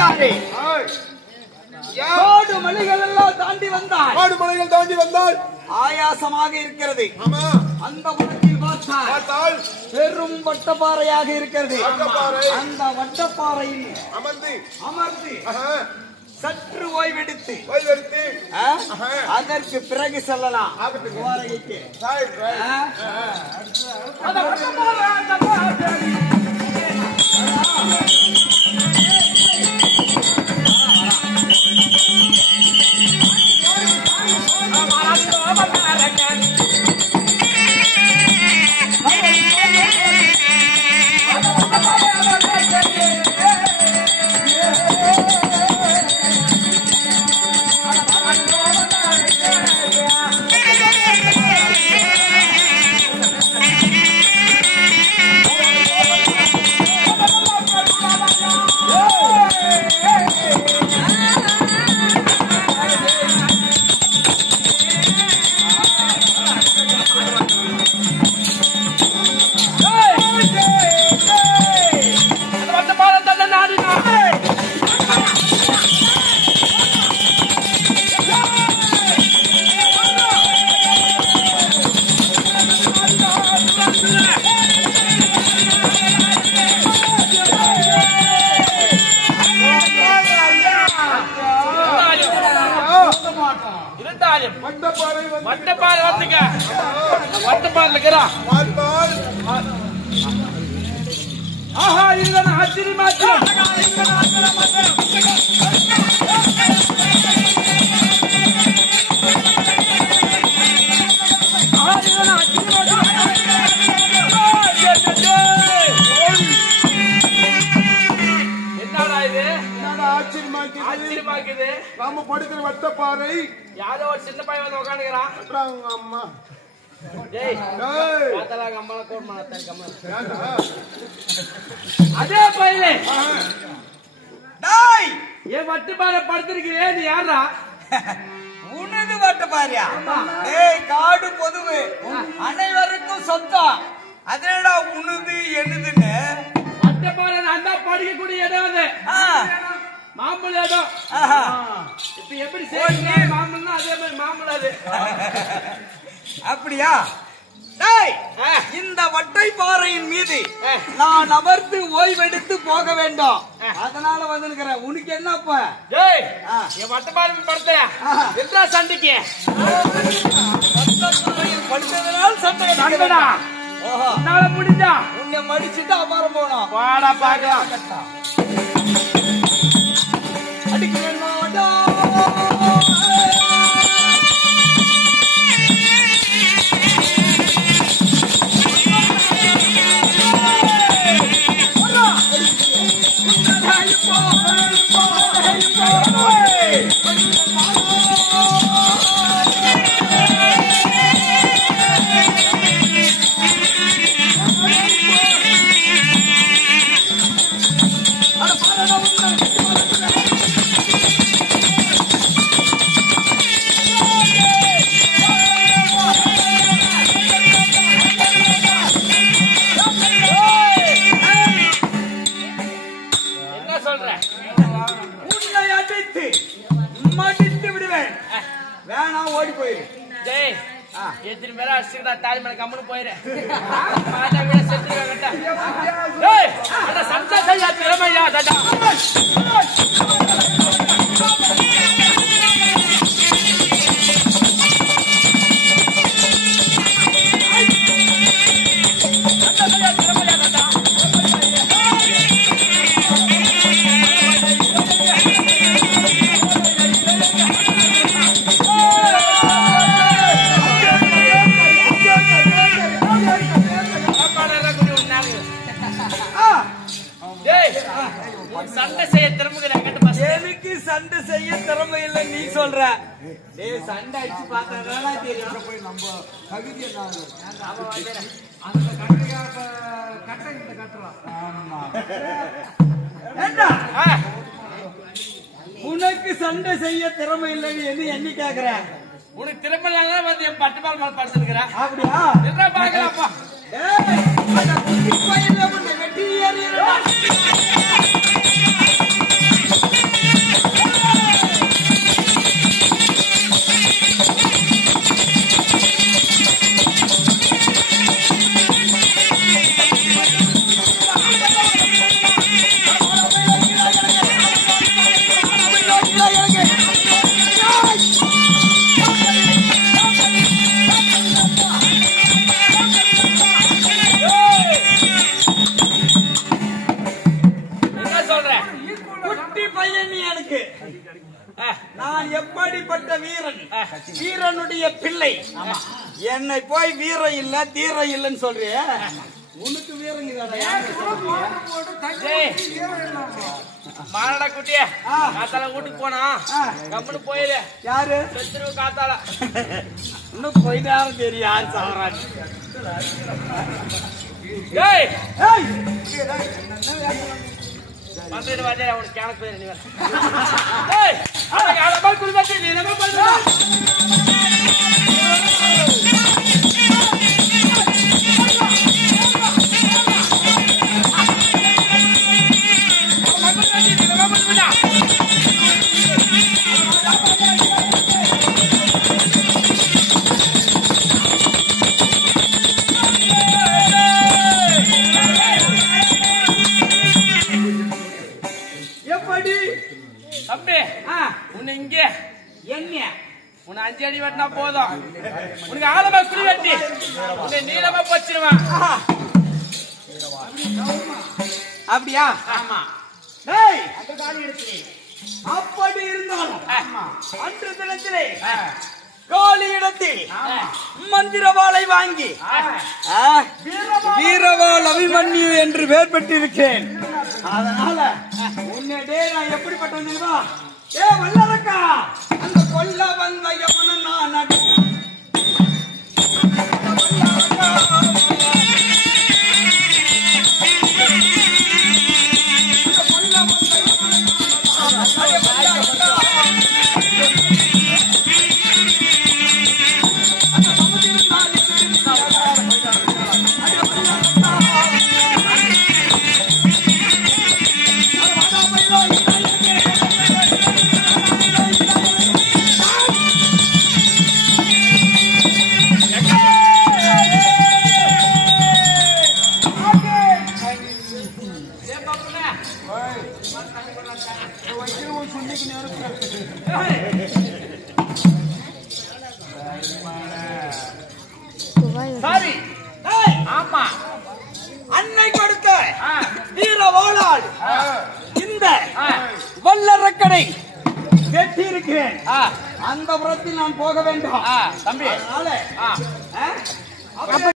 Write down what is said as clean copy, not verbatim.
யாரு? காடு மலைகள் எல்லாம் தாண்டி வந்தால் காடு மலைகள் தாண்டி வந்தால் ஆயாசமாக இருக்கிறது. ஆமா, அந்த வனத்தில் பார்த்தால் பெரும் வட்டப்பாறையாக இருக்கிறது. அந்த வட்டப்பாறையில் அமர்ந்து சற்று ஓய்வெடுத்து அதற்கு பிறகு செல்லலாம். நம்ம படுக்கிற வட்டப்பாறை யாரோ ஒரு சின்ன பையன் வந்து உட்காந்துக்கிறான். அம்மா அதே பையனே என் வட்டுப்பாறை படுத்திருக்கிறேன். நீ யாரா? உனது வட்டப்பாறையா? காடு பொதுவு, அனைவருக்கும் சொந்தம். அதேடா உனது என்னதுன்னு. வட்டப்பாறை நான் தான் படிக்கக்கூடிய இடம் அது. மாம்பழ இடம். இப்ப எப்படி மாம்பழம்னா அதே மாதிரி மாம்பழம் அது. அப்படியா? இந்த வட்டைப்பாறையின் மீது நான் அமர்ந்து ஓய்வெடுத்து போக வேண்டும். அதனால வந்துருக்கிறேன். உனக்கு என்னப்ப? என் வட்டப்பாறை படுத்த எத்தனை சண்டைக்கு படித்ததனால் சண்டை சண்டைடா. உன்னால முடிஞ்சா உன்னை மடிச்சுட்டு அப்புறம் போனோம். வாடா பாக்கலாம். அடிக்கிறேன் எத்தனை பேரா அடிச்சுக்கிட்டா தாலி மேல கம்முன்னு போயிரு. சந்தோஷம் திறமையா தட்டா சண்டை செய்ய திறமை எனக்கு சண்டை செய்ய திறமை இல்லை நீ சொல்ற. சண்டை அடிச்சு பார்த்தா தெரியும். போய் நம்ம தகுதி உனக்கு சண்டை செய்ய திறமை இல்லைன்னு எண்ணி கேக்குற. உனக்கு திறமை வந்து என் பட்டுப்பால் மேல படுத்துக்கிறேன். அப்படியா? என்ன பாக்கலாப்பா? வெட்டி ஏறி குட்டி பையன் நீ எனக்கு. நான் எப்படிப்பட்ட வீரன், வீரனுடைய பிள்ளை. என்னை போய் வீரம் இல்ல தீரம் இல்லன்னு சொல்றிய. உனக்கு வீரம் மானடா குட்டிய காத்தால வீட்டுக்கு போனா கம்முன்னு போயிரு. யாரு செத்துரு காத்தால இன்னும் போயிட்டாரும் தெரியும் யாரு சாவரான்னு. வந்துட்டு வாஜா உனக்கு கேனக்கு போயிரு. நீ குடும்பத்தை நீ என்ன பண்ணுற? எப்படி தம்பி உன்னை இங்கே என்ன உன்னை 5 அடி வெட்டினா போதும். உனக்கு ஆழமா குழி வெட்டி உன்னை நீளமா போச்சிருவான். அப்படியா? ஆமா. டேய் அப்படி இருந்தாலும் அன்று தினத்திலே காலி இடத்தில் மந்திரவாளை வாங்கி வீரவாள் அபிமன்யு என்று பெயர் பெற்றிருக்கேன். அதனால உன்னிடே நான் எப்படிப்பட்டவன் தெரியுமா? வல்லரக்கா, அந்த கொல்ல வந்த யமன நான் சாரி. ஆமா, அன்னை கொடுத்த வீரவாளால் இந்த வல்லரக்கடை வெட்டி இருக்கிறேன். அந்த புறத்தில் நான் போக வேண்டும் தம்பி. அதனால